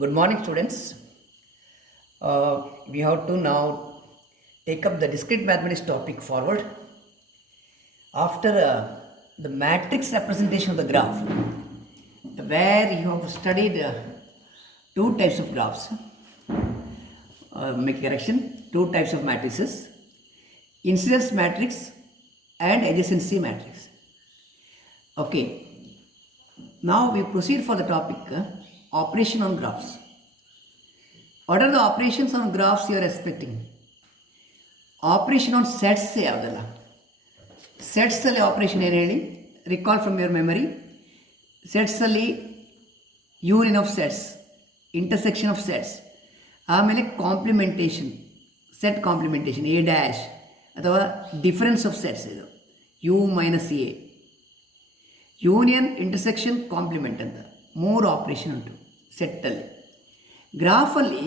Good morning, students. We have to now take up the discrete mathematics topic forward. After the matrix representation of the graph, where you have studied two types of graphs, make correction, two types of matrices, incidence matrix and adjacency matrix. Okay, now we proceed for the topic operation on graphs. What are the operations on graphs you are expecting? Operation on sets ಯಾವುದಲ್ಲ ಸೆಟ್ಸಲ್ಲಿ operation ಏನು ಹೇಳಿ recall from your memory. ಸೆಟ್ಸಲ್ಲಿ union of sets, intersection of sets, ಆಮೇಲೆ complementation, set complementation A dash ಅಥವಾ difference of sets, ಇದು U minus A, union, intersection, complement ಅಂತ ಮೂರು ಆಪ್ರೇಷನ್ ಉಂಟು ಸೆಟ್ಟಲ್ಲಿ. ಗ್ರಾಫಲ್ಲಿ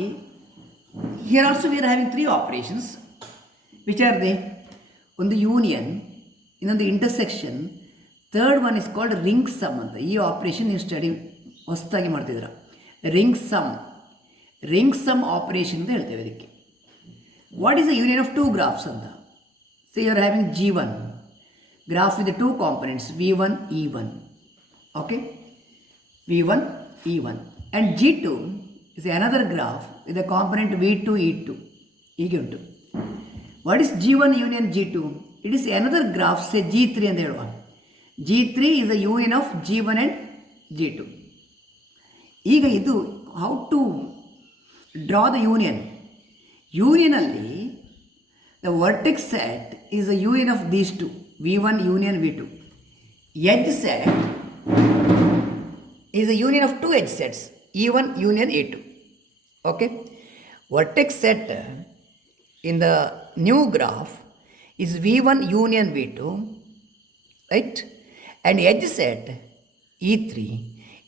here also we are having three operations which are they. ಒಂದು union, ಇನ್ನೊಂದು intersection, third one is called ring sum ಅಂತ. ಈ ಆಪ್ರೇಷನ್ ನೀವು ಸ್ಟಡಿ ಹೊಸದಾಗಿ ಮಾಡ್ತಿದ್ದೀರ. ರಿಂಗ್ ಸಮ್ ಆಪ್ರೇಷನ್ ಅಂತ ಹೇಳ್ತೇವೆ ಇದಕ್ಕೆ. What is the union of two graphs ಅಂತ. So you are having G1 graph with the two components V1 E1, okay, V1 E1, and G2 is another graph with the component V2 E2 ಹೀಗೆ ಉಂಟು. What is G1 union G2? It is another graph, say G3 ಅಂತ ಹೇಳುವ. G3 is the union of G1 and G2. ಈಗ ಇದು how to draw the union. ಯೂನಿಯನಲ್ಲಿ the vertex set is the union of these two, V1 union V2. Edge set is the union of two edge sets, E1 union E2. Okay, vertex set in the new graph is V1 union V2, right? And edge set E3,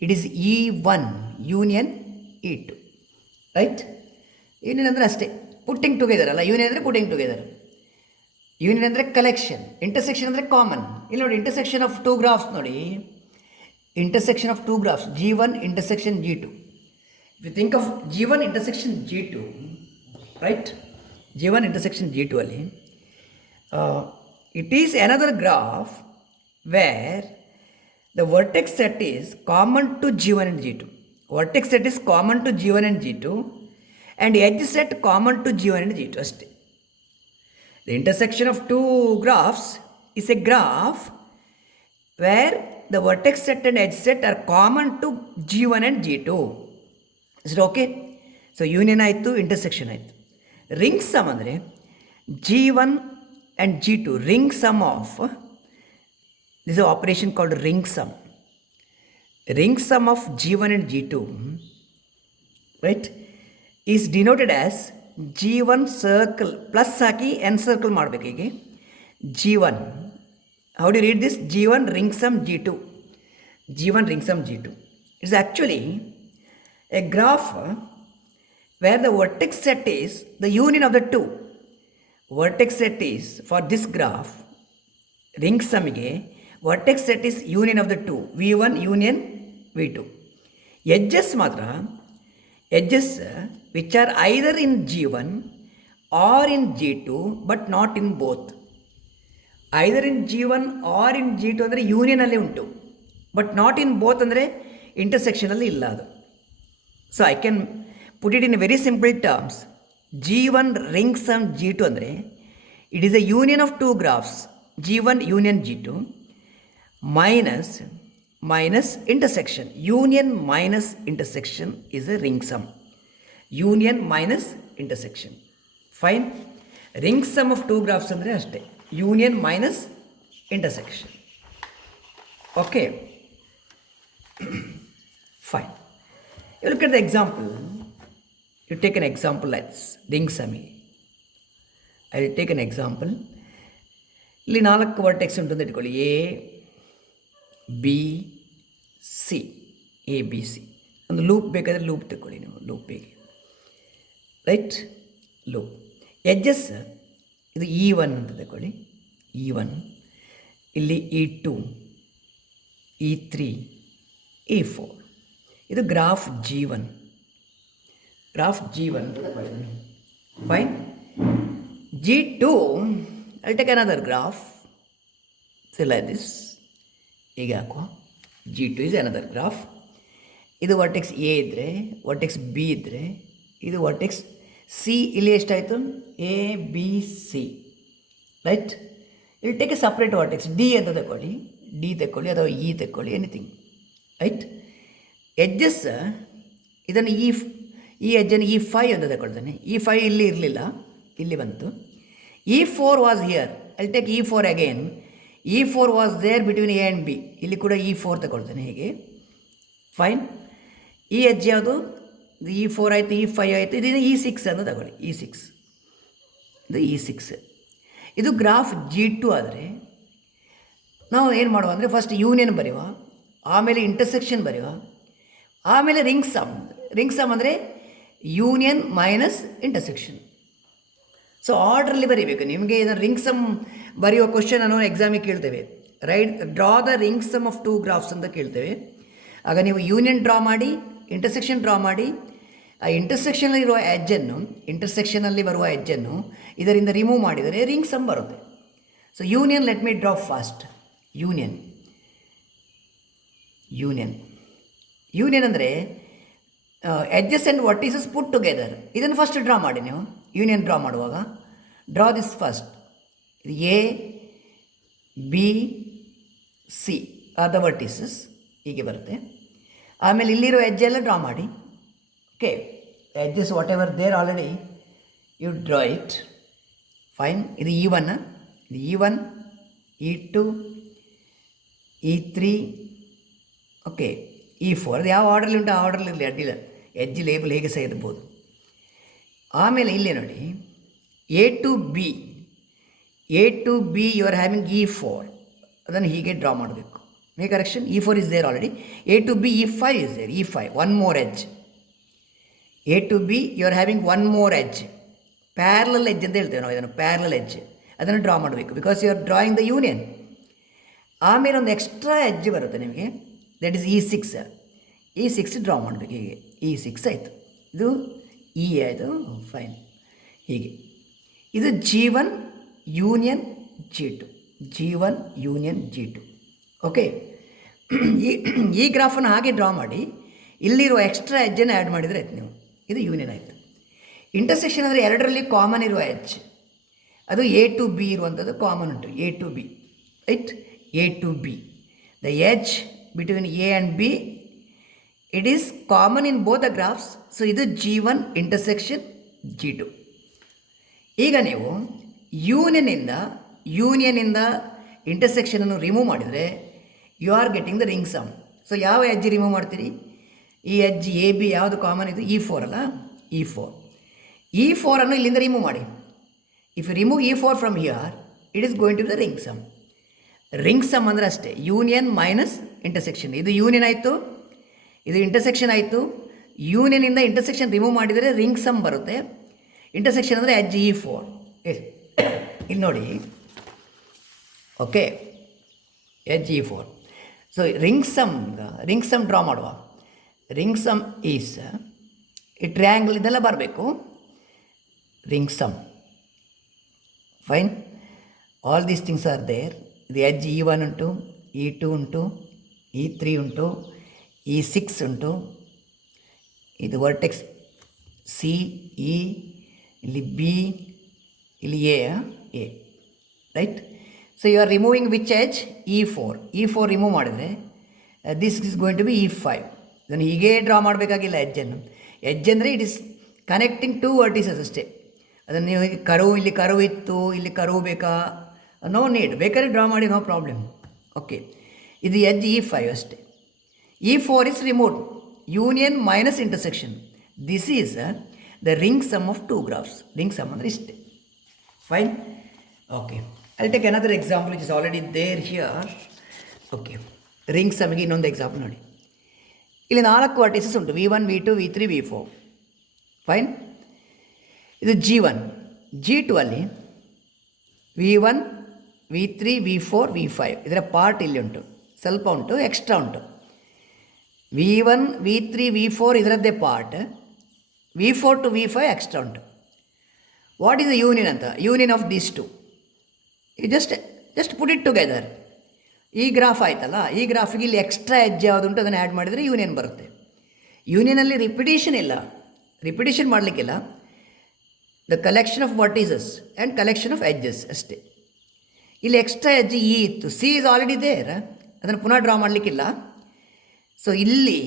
it is E1 union E2, right? Union ಅಂದರೆ ಅಷ್ಟೇ, putting together ಅಲ್ಲ. Union ಅಂದರೆ putting together. Union ಅಂದರೆ collection, intersection ಅಂದರೆ common. ಇಲ್ಲಿ ನೋಡಿ, intersection of two graphs ನೋಡಿ, intersection of two graphs G1 intersection G2. If you think of G1 intersection G2, right, G1 intersection G2 ಅಲ್ಲಿ it is another graph where the vertex set is common to G1 and G2. Vertex set is common to G1 and G2 and edge set common to G1 and G2 ಅಷ್ಟೇ. The intersection of two graphs is a graph where the vertex set and edge set are common to G1 and G2. Is it okay? So union ಆಯಿತು, intersection ಆಯಿತು. Ring sum ಅಂದರೆ G1 and G2, ring sum of, this is an operation called ring sum. Ring sum of G1 and G2, right, is denoted as G1 circle plus hockey n circle ಮಾಡಬೇಕು. ಹೀಗೆ G1, how do you read this? G1 ring sum G2, G1 ring sum G2. It's actually a graph where the vertex set is the union of the two. Vertex set is, for this graph, ring sum ಗೆ vertex set is union of the two, V1 union V2. Edges ಮಾತ್ರ, edges which are either in G1 or in G2 but not in both. Either in G1 or in G2 ಅಂದರೆ ಯೂನಿಯನಲ್ಲಿ ಉಂಟು, but not in both ಅಂದರೆ ಇಂಟರ್ಸೆಕ್ಷನಲ್ಲಿ ಇಲ್ಲ ಅದು. So I can put it in very simple terms. G1 ring sum G2 ಅಂದರೆ it is a union of two graphs, G1 union G2 minus intersection. Union minus intersection is a ring sum. Union minus intersection. Fine. Ring sum of two graphs ಅಂದರೆ ಅಷ್ಟೇ, union minus intersection. Okay. Fine. You look at the example. You take an example like this, ring sum. I will take an example. ಇಲ್ಲಿ 4 vertex ಉಂಟು ಅಂತ ಇಟ್ಕೊಳ್ಳಿ, A B C, A B C. ಒಂದು loop ಬೇಕಾದರೆ loop ತಗೊಳ್ಳಿ ನೀವು, ಲೂಪಿಗೆ, right, loop. Edges ಇದು E1 ಅಂತ ತಗೊಳ್ಳಿ, E1, ಇಲ್ಲಿ E2, E3, E4. ಇದು ಗ್ರಾಫ್ G1. ಗ್ರಾಫ್ G1 ಅಂತ ತಗೊಳ್ಳಿ. Fine. G2, I'll take another graph. Say like this. ಹೀಗೆ ಹಾಕುವ. G2 is another graph. ಇದು ವರ್ಟೆಕ್ಸ್ ಎ ಇದ್ದರೆ, ವರ್ಟೆಕ್ಸ್ ಬಿ ಇದ್ದರೆ, ಇದು ವರ್ಟೆಕ್ಸ್ ಸಿ. ಇಲ್ಲಿ ಎಷ್ಟಾಯಿತು? A B C. ರೈಟ್. ಇಲ್ಲಿ take A separate vertex D ಅಂತ ತಗೊಳ್ಳಿ, ಡಿ ತಗೊಳ್ಳಿ ಅಥವಾ ಇ ತಗೊಳ್ಳಿ, ಎನಿಥಿಂಗ್. ರೈಟ್. ಎಡ್ಜಸ್ ಇದನ್ನು ಈ ಎಡ್ಜನ್ನು E5 ಅಂತ ತಗೊಳ್ತಾನೆ. E5 ಇಲ್ಲಿ ಇರಲಿಲ್ಲ, ಇಲ್ಲಿ ಬಂತು. E4 was here. I'll take E4 again. E4 was there between A and B. ಇಲ್ಲಿ ಕೂಡ E4 ತಗೊಳ್ತಾನೆ. ಹೀಗೆ. ಫೈನ್. ಈ ಎಡ್ಜ್ ಯಾವುದು? ಇದು E4 ಆಯಿತು, E5 ಆಯಿತು. ಇದನ್ನು E6 ಅಂತ ತಗೊಳ್ಳಿ. E6 ಇದು E6. ಇದು ಗ್ರಾಫ್ G2 ಆದರೆ ನಾವು ಏನು ಮಾಡುವ ಅಂದರೆ ಫಸ್ಟ್ ಯೂನಿಯನ್ ಬರೆಯುವ, ಆಮೇಲೆ ಇಂಟರ್ಸೆಕ್ಷನ್ ಬರೆಯುವ, ಆಮೇಲೆ ರಿಂಗ್ ಸಮ್. ರಿಂಗ್ ಸಮ್ ಅಂದರೆ ಯೂನಿಯನ್ ಮೈನಸ್ ಇಂಟರ್ಸೆಕ್ಷನ್. ಸೊ ಆರ್ಡ್ರಲ್ಲಿ ಬರೀಬೇಕು. ನಿಮಗೆ ಇದನ್ನು ರಿಂಗ್ ಸಮ್ ಬರೆಯುವ ಕ್ವಶನನ್ನು ಎಕ್ಸಾಮಿಗೆ ಕೇಳ್ತೇವೆ. Right, draw the ring sum of two graphs ಅಂತ ಕೇಳ್ತೇವೆ. ಆಗ ನೀವು ಯೂನಿಯನ್ ಡ್ರಾ ಮಾಡಿ, ಇಂಟರ್ಸೆಕ್ಷನ್ ಡ್ರಾ ಮಾಡಿ, ಆ ಇಂಟರ್ಸೆಕ್ಷನಲ್ಲಿರುವ ಎಡ್ಜನ್ನು, ಇಂಟರ್ಸೆಕ್ಷನಲ್ಲಿ ಬರುವ ಎಡ್ಜನ್ನು ಇದರಿಂದ ರಿಮೂವ್ ಮಾಡಿದರೆ ರಿಂಗ್ ಸಮ್ ಬರುತ್ತೆ. So union, let me draw fast. Union ಅಂದರೆ edges and vertices put together. ಇದನ್ನು ಫಸ್ಟ್ ಡ್ರಾ ಮಾಡಿ. ನೀವು ಯೂನಿಯನ್ ಡ್ರಾ ಮಾಡುವಾಗ ಡ್ರಾ ದಿಸ್ ಫಸ್ಟ್. ಇದು A B C are the vertices. ಹೀಗೆ ಬರುತ್ತೆ. ಆಮೇಲೆ ಇಲ್ಲಿರೋ ಎಡ್ಜ್ ಎಲ್ಲ ಡ್ರಾ ಮಾಡಿ. Okay, edges whatever there already you draw it. Fine. ಇದು E1, ಇದು E1, E2, E3, okay, E4. ಅದು ಯಾವ ಆರ್ಡ್ರಲ್ಲಿ ಉಂಟು ಆ ಆರ್ಡ್ರಲ್ಲಿ ಇರಲಿ, ಅಡ್ಡಿಲ್ಲ. ಎಡ್ಜ್ ಲೇಬಲ್ ಹೇಗೆ ಸಹ ಇರ್ಬೋದು. ಆಮೇಲೆ ಇಲ್ಲಿ ನೋಡಿ A to B you are having E4. ಅದನ್ನು ಹೀಗೆ ಡ್ರಾ ಮಾಡಬೇಕು. Make correction. E4 is there already. A to B E5 is there. E5 one more edge. A to B you are having one more edge. Parallel edge ಅಂತ ಹೇಳ್ತೇವೆ ನಾವು ಇದನ್ನು. Parallel edge ಅದನ್ನು draw ಮಾಡಬೇಕು, because you are drawing the union. ಆಮೇಲೆ ಒಂದು extra edge ಬರುತ್ತೆ ನಿಮಗೆ, ದಟ್ ಈಸ್ E6 ಡ್ರಾ ಮಾಡಬೇಕು. ಹೀಗೆ E6 ಆಯಿತು. ಇದು E ಆಯಿತು. ಫೈನ್. ಹೀಗೆ ಇದು G1 union G2. G1 union G2. Okay. ಈ ಗ್ರಾಫನ್ನು ಹಾಗೆ ಡ್ರಾ ಮಾಡಿ ಇಲ್ಲಿರುವ ಎಕ್ಸ್ಟ್ರಾ ಎಡ್ಜನ್ನು ಆ್ಯಡ್ ಮಾಡಿದರೆ ಆಯ್ತು ನೀವು. ಇದು ಯೂನಿಯನ್ ಆಯಿತು. ಇಂಟರ್ಸೆಕ್ಷನ್ ಅಂದರೆ ಎರಡರಲ್ಲಿ ಕಾಮನ್ ಇರುವ ಎಡ್ಜ್, ಅದು ಎ ಟು ಬಿ ಇರುವಂಥದ್ದು ಕಾಮನ್ ಉಂಟು. A to B. Right. A to B, the edge between A and B, it is common in both the graphs. So ಇದು G1 ಇಂಟರ್ಸೆಕ್ಷನ್ G2. ಈಗ ನೀವು ಯೂನಿಯನಿಂದ ಇಂಟರ್ಸೆಕ್ಷನನ್ನು ರಿಮೂವ್ ಮಾಡಿದರೆ you are getting the ring sum. So ಯಾವ edge remove ಮಾಡ್ತೀರಿ? ಈ edge A B ಯಾವುದು ಕಾಮನ್ ಇದು? E4 ಅಲ್ಲ. E4 ಅನ್ನು ಇಲ್ಲಿಂದ ರಿಮೂವ್ ಮಾಡಿ. If you remove E4 from here, it is going to B the ring sum. Ring sum ಅಂದರೆ ಅಷ್ಟೇ, ಯೂನಿಯನ್ ಮೈನಸ್ ಇಂಟರ್ಸೆಕ್ಷನ್. ಇದು ಯೂನಿಯನ್ ಆಯಿತು, ಇದು ಇಂಟರ್ಸೆಕ್ಷನ್ ಆಯಿತು. ಯೂನಿಯನಿಂದ ಇಂಟರ್ಸೆಕ್ಷನ್ ರಿಮೂವ್ ಮಾಡಿದರೆ ರಿಂಗ್ ಸಮ್ ಬರುತ್ತೆ. ಇಂಟರ್ಸೆಕ್ಷನ್ ಅಂದರೆ ಎಡ್ಜ್ E4. ಇಲ್ಲಿ ನೋಡಿ. Okay, edge E4. So ring sum draw ಮಾಡುವ. ರಿಂಗ್ ಸಮ್ ಈಸ್ ಈ ಟ್ರಯಾಂಗಲ್ ಇದೆಲ್ಲ ಬರಬೇಕು. Ring sum. Fine. All these things are there. ಇದು ಎಡ್ಜ್ E1 ಉಂಟು, E2 ಉಂಟು, E3 ಉಂಟು, E6 ಉಂಟು. ಇದು ವರ್ಟೆಕ್ಸ್ ಸಿ, ಇ, ಇಲ್ಲಿ ಬಿ, ಇಲ್ಲಿ A. Right. So you are removing which edge? E4 remove ಮಾಡಿದರೆ this is going to B E5. ಇದನ್ನು ಹೀಗೇ ಡ್ರಾ ಮಾಡಬೇಕಾಗಿಲ್ಲ ಎಡ್ಜನ್ನು. ಎಡ್ಜ್ ಅಂದರೆ it is connecting two vertices ಅಷ್ಟೇ. ಅದನ್ನು ನೀವು ಇಲ್ಲಿ ಕರ್ವ್ ಇತ್ತು, ಇಲ್ಲಿ ಕರ್ವ್ ಬೇಕಾ? ನೋ ನೀಡ್, ಬೇಕಾದ್ರೆ ಡ್ರಾ ಮಾಡಿ, ನೋ ಪ್ರಾಬ್ಲಮ್. ಓಕೆ, ಇದು ಎಡ್ಜ್ E5 ಅಷ್ಟೇ. E4 is removed. Union minus intersection. This is the ring sum of two graphs. Ring sum ಅಂದರೆ ಇಷ್ಟೇ. Fine. Okay, I take another example which is already there here. Okay, ring ಸಮ್ಗೆ ಇನ್ನೊಂದು example ನೋಡಿ. ಇಲ್ಲಿ 4 vertices ಉಂಟು, V1, V2, V3, V4. Fine. ಇದು G1. G2 ಅಲ್ಲಿ V1, V3, V4, V5 ಇದರ ಪಾರ್ಟ್ ಇಲ್ಲಿ ಉಂಟು, ಸ್ವಲ್ಪ ಉಂಟು, ಎಕ್ಸ್ಟ್ರಾ ಉಂಟು. V1, V3, V4 ಇದರದ್ದೇ part. V4 to V5 extra ಉಂಟು. ವಾಟ್ ಈಸ್ ದ ಯೂನಿಯನ್ ಅಂತ? Union of these two. You just put it together. ಈ ಗ್ರಾಫ್ ಆಯ್ತಲ್ಲ, ಈ ಗ್ರಾಫಿಗೆ ಇಲ್ಲಿ ಎಕ್ಸ್ಟ್ರಾ ಎಡ್ಜ್ ಯಾವುದುಂಟು ಅದನ್ನು ಆ್ಯಡ್ ಮಾಡಿದರೆ ಯೂನಿಯನ್ ಬರುತ್ತೆ. ಯೂನಿಯನಲ್ಲಿ ರಿಪಿಟೇಷನ್ ಇಲ್ಲ, ರಿಪಿಟೇಷನ್ ಮಾಡಲಿಕ್ಕಿಲ್ಲ. The collection of vertices and collection of edges ಅಷ್ಟೇ. ಇಲ್ಲಿ ಎಕ್ಸ್ಟ್ರಾ ಎಡ್ಜ್ ಇ ಇತ್ತು, ಸಿ ಇಸ್ ಆಲ್ರೆಡಿ ದೇರ್, ಅದನ್ನು ಪುನಃ ಡ್ರಾ ಮಾಡಲಿಕ್ಕಿಲ್ಲ. ಸೊ ಇಲ್ಲಿ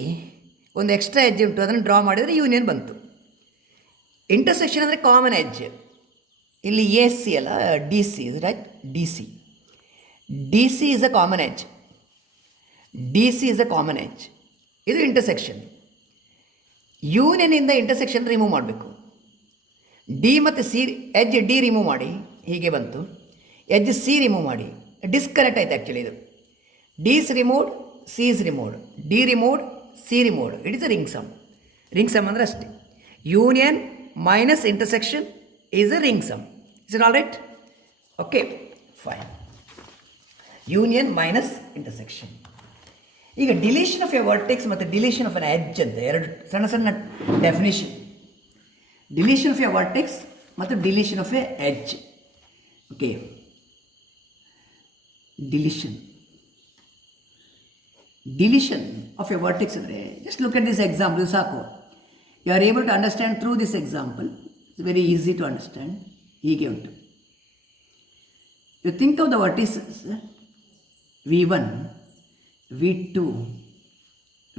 ಒಂದು ಎಕ್ಸ್ಟ್ರಾ ಎಡ್ಜ್ ಉಂಟು, ಅದನ್ನು ಡ್ರಾ ಮಾಡಿದರೆ ಯೂನಿಯನ್ ಬಂತು. ಇಂಟರ್ಸೆಕ್ಷನ್ ಅಂದರೆ ಕಾಮನ್ ಎಡ್ಜ್. ಇಲ್ಲಿ ಎ ಸಿ ಅಲ್ಲ, D C is right. D C is a common edge. D C is a common edge. ಇದು ಇಂಟರ್ಸೆಕ್ಷನ್. ಯೂನಿಯನಿಂದ ಇಂಟರ್ಸೆಕ್ಷನ್ ರಿಮೂವ್ ಮಾಡಬೇಕು. ಡಿ ಮತ್ತು ಸಿ ಎಡ್ಜ್ ಡಿ ರಿಮೂವ್ ಮಾಡಿ, ಹೀಗೆ ಬಂತು. ಎಡ್ಜ್ ಸಿ ರಿಮೂವ್ ಮಾಡಿ, ಡಿಸ್ಕನೆಕ್ಟ್ ಆಯ್ತು ಆ್ಯಕ್ಚುಲಿ. ಇದು D is removed, C is removed, D removed, C removed. It is a ring sum. Ring sum ಅಂದರೆ ಅಷ್ಟೇ. Union minus intersection is a ring sum. Is it all right? Okay, fine. Union minus intersection. ಈಗ deletion of a vertex ಮತ್ತು deletion of an edge ಅಂತ ಎರಡು ಸಣ್ಣ ಸಣ್ಣ definition. Deletion of a vertex ಮತ್ತು deletion of a edge. Okay, deletion of a vertex ಅಂದರೆ just look at this example ಸಾಕು. You are able to understand through this example. It's very easy to understand. ಹೀಗೆ ಉಂಟು. You think of the vertices V1, V2,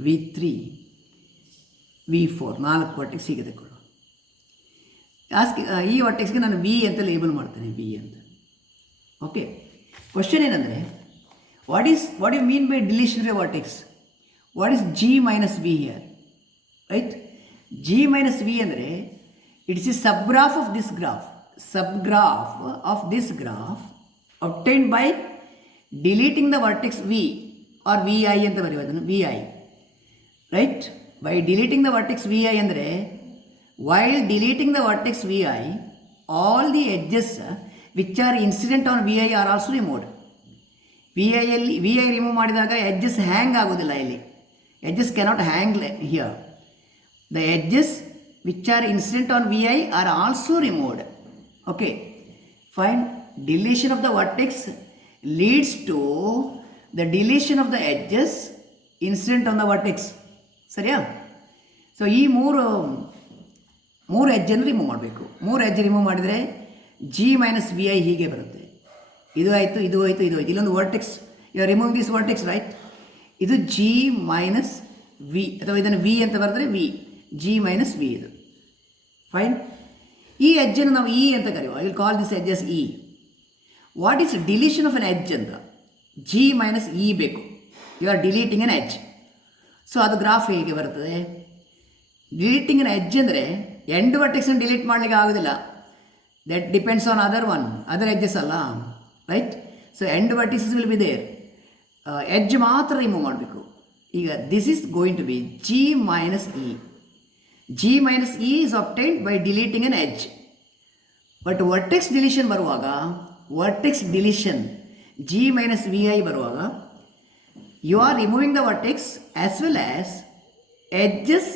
V3, V4, 4 vertex ಹೀಗೆ ತಗೊಳ್ಳು. ಈ ವರ್ಟೆಕ್ಸ್ಗೆ ನಾನು V ಅಂತ label ಮಾಡ್ತೇನೆ, V ಅಂತ. Okay, question ಏನಂದರೆ what you mean by deletion of a vertex? What is G minus V here, right? G minus V ಅಂದರೆ it's a subgraph of this graph. Subgraph of this graph obtained by deleting the vertex V or Vi ಅಂತ ಬರೆಯೋದನ್ನು, Vi, right? By deleting the vertex Vi ಅಂದರೆ while deleting the vertex Vi, all the edges which are incident on Vi are also removed. Vi remove ಮಾಡಿದಾಗ edges ಹ್ಯಾಂಗ್ ಆಗೋದಿಲ್ಲ. ಇಲ್ಲಿ edges cannot hang here. The edges which are incident on Vi are also removed. Okay, fine. Deletion of the vertex leads to the deletion of the edges incident on the vertex. ಸರಿಯಾ? So ಈ ಮೂರು ಎಡ್ಜನ್ನು remove ಮಾಡಬೇಕು. 3 edge remove ಮಾಡಿದರೆ G minus V I ಹೀಗೆ ಬರುತ್ತೆ. ಇದು ಆಯಿತು, ಇದು ಹೋಯಿತು, ಇದು ಹೋಯ್ತು. ಇಲ್ಲೊಂದು vertex, you are remove this vertex, right? ಇದು ಜಿ ಮೈನಸ್ ವಿ, ಅಥವಾ ಇದನ್ನು ವಿ ಅಂತ ಬರೆದ್ರೆ ವಿ, ಜಿ ಮೈನಸ್ ವಿ. ಇದು ಫೈನ್. ಈ ಎಡ್ಜನ್ನು ನಾವು ಇ ಅಂತ ಕರೆಯುವ. I will call this edge as E. What is deletion of an edge ಅಂತ? ಜಿ ಮೈನಸ್ ಇ ಬೇಕು. You are deleting an edge. So ಅದು ಗ್ರಾಫ್ ಹೇಗೆ ಬರ್ತದೆ? ಡಿಲೀಟಿಂಗ್ ಎನ್ ಎಡ್ಜ್ ಅಂದರೆ ಎಂಡ್ ವರ್ಟೆಕ್ಸನ್ನು ಡಿಲೀಟ್ ಮಾಡಲಿಕ್ಕೆ ಆಗೋದಿಲ್ಲ. That depends on other edges ಅಲ್ಲ, right? So end vertices will be there. Edge ಮಾತ್ರ ರಿಮೂವ್ ಮಾಡಬೇಕು. ಈಗ this is going to be G minus E. G minus E is obtained by deleting an edge. But vertex deletion ಬರುವಾಗ, vertex deletion G minus V I ಬರುವಾಗ, you are removing the vertex as well as edges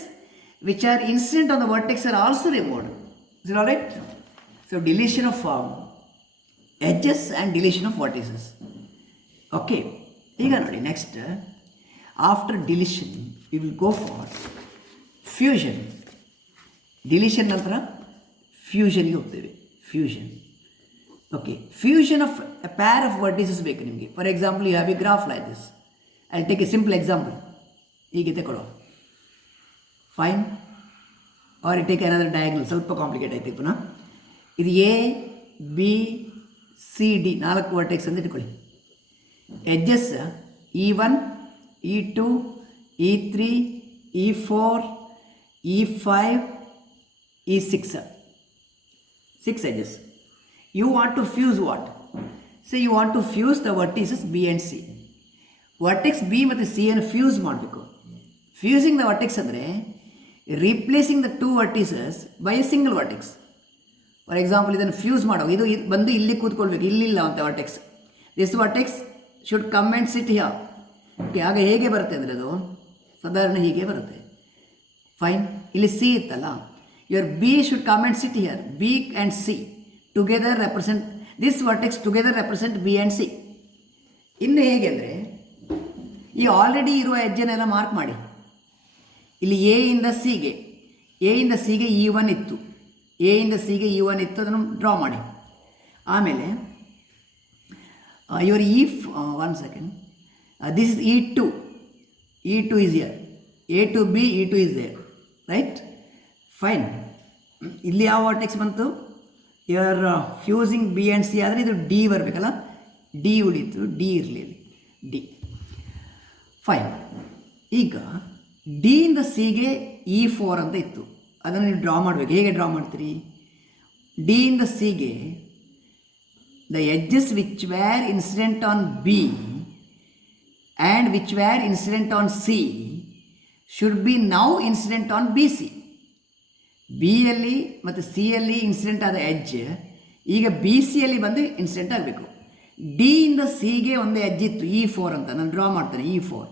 which are incident on the vertex are also removed. Is it all right? So deletion of edges and deletion of vertices. Okay, ಈಗ ನೋಡಿ next, after deletion we will go for fusion. Deletion ನಂತರ ಫ್ಯೂಷನ್ಗೆ ಹೋಗ್ತೇವೆ. Fusion. Okay, fusion of a pair of vertices ಬೇಕು ನಿಮಗೆ. For example, you have a graph like this. I take a simple example. ಹೀಗೆ ತಗೊಳ್ಳೋ, fine. Or take another diagonal. ಸ್ವಲ್ಪ complicate ಆಯ್ತು ಪುನಃ. ಇದು A B C D 4 vertex ಅಂತ ಇಟ್ಕೊಳ್ಳಿ. Edges E1, E2, E3, E4, E5, E6. 6 edges. You want to fuse what? Say you want to fuse the vertices B and C. Vertex B ಮತ್ತು C ಅನ್ನು fuse ಮಾಡಬೇಕು. Fusing the vertex ಅಂದರೆ replacing the 2 vertices by A single vertex. For example, ಇದನ್ನು fuse ಮಾಡೋ, ಇದು ಬಂದು ಇಲ್ಲಿ ಕೂತ್ಕೊಳ್ಬೇಕು, ಇಲ್ಲಿಲ್ಲ ಅಂತ vertex. This vertex should come and sit here. Okay, ಆಗ ಹೇಗೆ ಬರುತ್ತೆ ಅಂದರೆ ಅದು ಸಾಧಾರಣ ಹೀಗೆ ಬರುತ್ತೆ. ಫೈನ್. ಇಲ್ಲಿ ಸಿ ಇತ್ತಲ್ಲ, your B should come and sit here. B and C together represent, this vertex together represent B and C. ಇನ್ನು ಹೇಗೆ ಅಂದರೆ ಈ ಆಲ್ರೆಡಿ ಇರುವ ಎಡ್ಜನ್ನೆಲ್ಲ ಮಾರ್ಕ್ ಮಾಡಿ. ಇಲ್ಲಿ ಎ ಇಂದ ಸಿಗೆ E1 ಇತ್ತು, ಎ ಇಂದ ಸಿಗೆ E1 ಇತ್ತು, ಅದನ್ನು ಡ್ರಾ ಮಾಡಿ. ಆಮೇಲೆ your one second, this is E2 is here, A to B, E2 is there, right? Fine. ಇಲ್ಲಿ ಯಾವ ವರ್ಟೆಕ್ಸ್ ಬಂತು? Your fusing B and C ಆದರೆ ಇದು ಡಿ ಬರಬೇಕಲ್ಲ, ಡಿ ಉಳಿತು, ಡಿ ಇರಲಿ, ಡಿ. ಫೈನ್. ಈಗ ಡಿ ಇಂದ ಸಿಗೆ E4 ಅಂತ ಇತ್ತು, ಅದನ್ನು ನೀವು ಡ್ರಾ ಮಾಡಬೇಕು. ಹೇಗೆ ಡ್ರಾ ಮಾಡ್ತೀರಿ? ಡಿ ಇಂದ ಸಿಗೆ the edges which were incident on B and which were incident on C should be now incident on BC. B ಯಲ್ಲಿ ಮತ್ತು ಸಿ ಯಲ್ಲಿ ಇನ್ಸಿಡೆಂಟ್ ಆದ ಎಡ್ಜ್ ಈಗ ಬಿ ಸಿಯಲ್ಲಿ ಬಂದು ಇನ್ಸಿಡೆಂಟ್ ಆಗಬೇಕು. ಡಿ ಇಂದ ಸಿಗೆ ಒಂದು ಎಡ್ಜ್ ಇತ್ತು E4 ಅಂತ, ನಾನು ಡ್ರಾ ಮಾಡ್ತೇನೆ E4.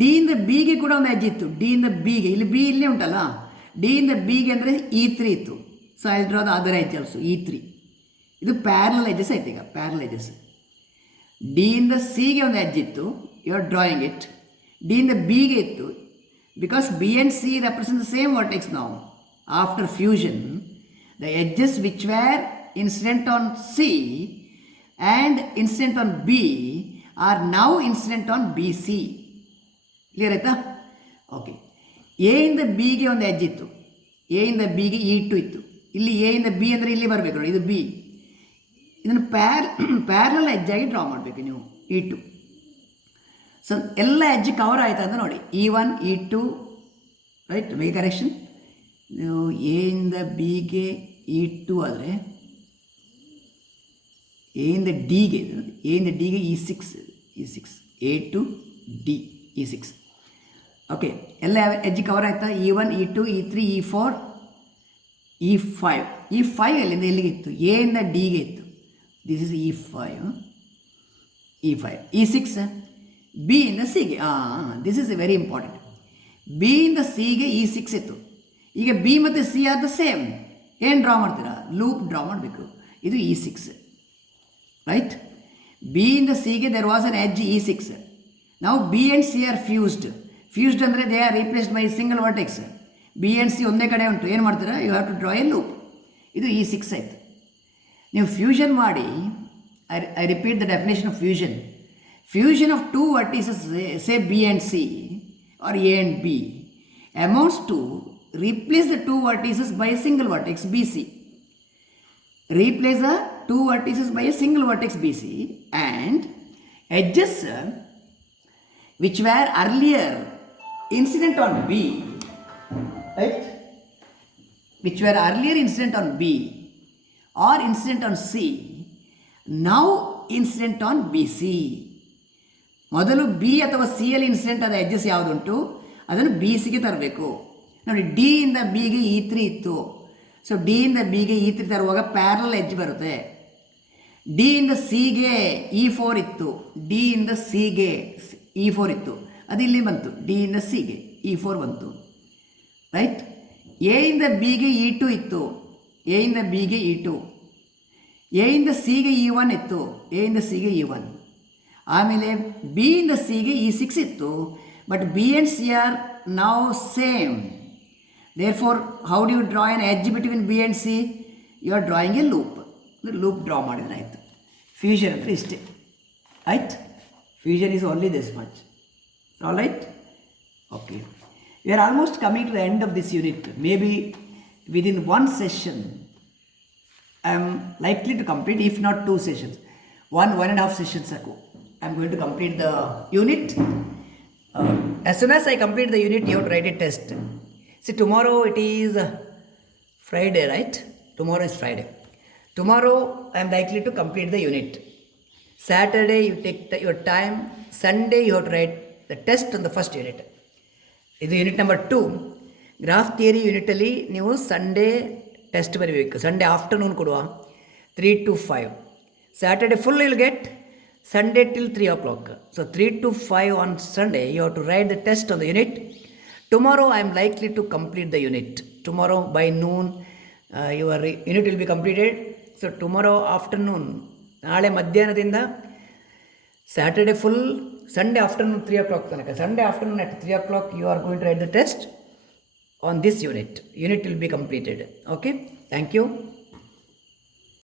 ಡಿ ಇಂದ ಬಿಗೆ ಕೂಡ ಒಂದು ಎಡ್ಜ್ ಇತ್ತು, ಡಿ ಇಂದ ಬಿಗೆ, ಇಲ್ಲಿ ಬಿ ಇಲ್ಲೇ ಉಂಟಲ್ಲ, ಡಿ ಇಂದ ಬಿಗೆ ಅಂದರೆ E3 ಇತ್ತು. So I draw the other edge also E3. ಇದು ಪ್ಯಾರಲಲ್ ಎಡ್ಜಸ್ ಆಯ್ತು. ಈಗ ಪ್ಯಾರಲಲ್ ಎಡ್ಜಸ್, ಡಿ ಇಂದ ಸಿಗೆ ಒಂದು ಎಡ್ಜ್ ಇತ್ತು, you are drawing it. D ಇಂದ ಬಿಗೆ ಇತ್ತು, because B and C represent the same vertex ನಾವು. After fusion the edges which were incident on C and incident on B are now incident on B C. Clear ಆಯ್ತಾ? Okay. A ಇಂದ ಬಿಗೆ ಒಂದು edge ಇತ್ತು, A ಇಂದ ಬಿಗೆ E2 ಇತ್ತು. ಇಲ್ಲಿ ಎ ಇಂದ ಬಿ ಅಂದರೆ ಇಲ್ಲಿ ಬರಬೇಕು ನೋಡಿ, ಇದು ಬಿ. ಇದನ್ನು ಪ್ಯಾರಲಲ್ ಎಡ್ಜಾಗಿ ಡ್ರಾ ಮಾಡಬೇಕು ನೀವು, E2. ಸೊ ಎಲ್ಲ ಎಡ್ಜ್ ಕವರ್ ಆಯಿತು ಅಂತ ನೋಡಿ, E1 E2 right. Make correction. ನೀವು ಎ ಇಂದ ಬಿಗೆ E2 ಆದರೆ ಎ ಇಂದ ಡಿಗೆ E6 A to D E6. Okay, ಎಲ್ಲ ಎಡ್ಜ್ ಕವರ್ ಆಯಿತಾ? E1 E2 E3 E4 E5. E5 ಎಲ್ಲಿಂದ ಎಲ್ಲಿಗೆ ಇತ್ತು? ಎ ಇಂದ ಡಿಗೆ ಇತ್ತು, this is E5. E6 B ಇಂದ ಸಿಗೆ, this is very important. B ಇಂದ ಸಿಗೆ E6 ಇತ್ತು. ಈಗ ಬಿ ಮತ್ತು ಸಿ ಆರ್ ದ ಸೇಮ್. ಏನು ಡ್ರಾ ಮಾಡ್ತೀರಾ? ಲೂಪ್ ಡ್ರಾ ಮಾಡಬೇಕು. ಇದು E6 ರೈಟ್. ಬಿ ಇಂದ ಸಿಗೆ there was an edge E6. ನಾವು B and C are fused ಅಂದರೆ they are replaced by single vertex. B and C ಒಂದೇ ಕಡೆ ಉಂಟು, ಏನು ಮಾಡ್ತೀರಾ? You have to draw a loop. ಇದು E6 ಆಯಿತು. ನೀವು ಫ್ಯೂಷನ್ ಮಾಡಿ, I repeat the definition of fusion. Fusion of two vertices, say B and C or A and B, amounts to replace the two vertices by a single vertex BC. Replace the two vertices by a single vertex BC and edges which were earlier incident on B, right? Which were earlier incident on B or incident on C, now incident on BC. ಮೊದಲು B ಅಥವಾ C ಯಲ್ಲಿ incident ಆದ edges ಯಾವುದುಂಟು ಅದನ್ನು B ಸಿಗೆ ತರಬೇಕು. ನೋಡಿ, D ಇಂದ ಬಿಗೆ E3 ಇತ್ತು, ಸೊ ಡಿ ಇಂದ ಬಿಗೆ E3 ತರುವಾಗ ಪ್ಯಾರಲಲ್ ಎಡ್ಜ್ ಬರುತ್ತೆ. ಡಿ ಇಂದ ಸಿಗೆ E4 ಇತ್ತು, ಡಿ ಇಂದ ಸಿಗೆ E4 ಇತ್ತು, ಅದು ಇಲ್ಲಿ ಬಂತು, ಡಿ ಇಂದ ಸಿಗೆ E4 ಬಂತು ರೈಟ್. ಎ ಇಂದ ಬಿಗೆ E2 ಇತ್ತು, ಎ ಇಂದ ಬಿಗೆ E2, ಎ ಇಂದ ಸಿಗೆ E1 ಇತ್ತು, ಎ ಇಂದ ಸಿಗೆ E1. ಆಮೇಲೆ ಬಿ ಇಂದ ಸಿಗೆ E6 ಇತ್ತು, but B and C are now same. Therefore how do you draw an edge between B and C? You are drawing a loop draw ಮಾಡಿದ್ರೆ ಆಯಿತು. ಫ್ಯೂಷನ್ ಅಂದರೆ ಇಷ್ಟೇ ಆಯ್ತು. Fusion is only this much. All right. Okay, we are almost coming to the end of this unit. Maybe within one session I am likely to complete, if not 2 sessions, 1.5 sessions ago, I am going to complete the unit. As soon as I complete the unit, you have to write a test. See, tomorrow it is Friday, right? Tomorrow is Friday. Tomorrow I am likely to complete the unit. Saturday you take your time. Sunday you have to write the test on the first unit. This is unit number 2. Graph theory unit alli ನೀವು Sunday test ಬರೀಬೇಕು. Sunday afternoon ಕೊಡುವ 3 to 5. Saturday full you will get, Sunday till 3 o'clock. So 3 to 5 on Sunday you have to write the test on the unit. Tomorrow I am likely to complete the unit. tomorrow by noon your unit will be completed. So tomorrow afternoon, ನಾಳೆ ಮಧ್ಯಾಹ್ನದಿಂದ Saturday full, Sunday afternoon 3 o'clock ತನಕ, Sunday afternoon at 3 o'clock you are going to write the test on this unit. Unit will be completed. Okay, thank you.